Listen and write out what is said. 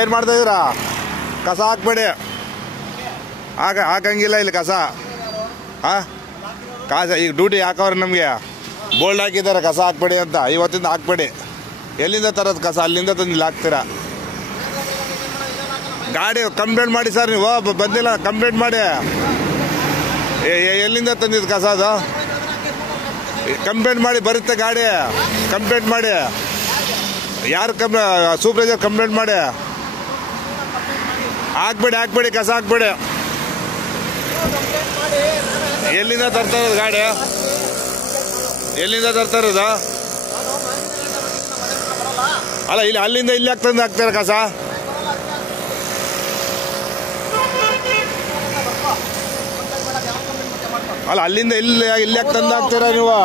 ಏನು ಮಾಡ್ತಾ ಇದ್ದೀರಾ? ಕಸ ಹಾಕ್ಬೇಡಿ. ಹಾಕಂಗಿಲ್ಲ ಇಲ್ಲಿ ಕಸ. ಕಾಸ ಈಗ ಡ್ಯೂಟಿ ಹಾಕವ್ರೆ ನಮಗೆ. ಬೋಲ್ಡ್ ಹಾಕಿದ್ದಾರೆ ಕಸ ಹಾಕ್ಬೇಡಿ ಅಂತ. ಇವತ್ತಿಂದ ಹಾಕ್ಬೇಡಿ. ಎಲ್ಲಿಂದ ತರೋದು ಕಸ? ಅಲ್ಲಿಂದ ತಂದು ಇಲ್ಲಿ ಹಾಕ್ತೀರಾ. ಗಾಡಿ ಕಂಪ್ಲೇಂಟ್ ಮಾಡಿ ಸರ್. ನೀವು ಬಂದಿಲ್ಲ, ಕಂಪ್ಲೇಂಟ್ ಮಾಡಿ. ಎಲ್ಲಿಂದ ತಂದಿದ್ದು ಕಸ ಅದು? ಕಂಪ್ಲೇಂಟ್ ಮಾಡಿ ಬರುತ್ತೆ ಗಾಡಿ. ಕಂಪ್ಲೇಂಟ್ ಮಾಡಿ. ಯಾರು ಸೂಪರ್ವೈಸರ್ ಕಂಪ್ಲೇಂಟ್ ಮಾಡಿ. ಹಾಕ್ಬೇಡಿ ಕಸ ಹಾಕ್ಬೇಡಿ. ಎಲ್ಲಿಂದ ತರ್ತಾ ಇರೋದು ಗಾಡಿ? ಎಲ್ಲಿಂದ ತರ್ತಾ ಇರೋದು? ಅಲ್ಲ ಇಲ್ಲಿ ಅಲ್ಲಿಂದ ಇಲ್ಲಿ ತಂದು ಹಾಕ್ತಾರೆ ಕಸ. ಅಲ್ಲ ಅಲ್ಲಿಂದ ಇಲ್ಲಿ ಯಾಕೆ ತಂದು ಹಾಕ್ತೀರಾ ನೀವು?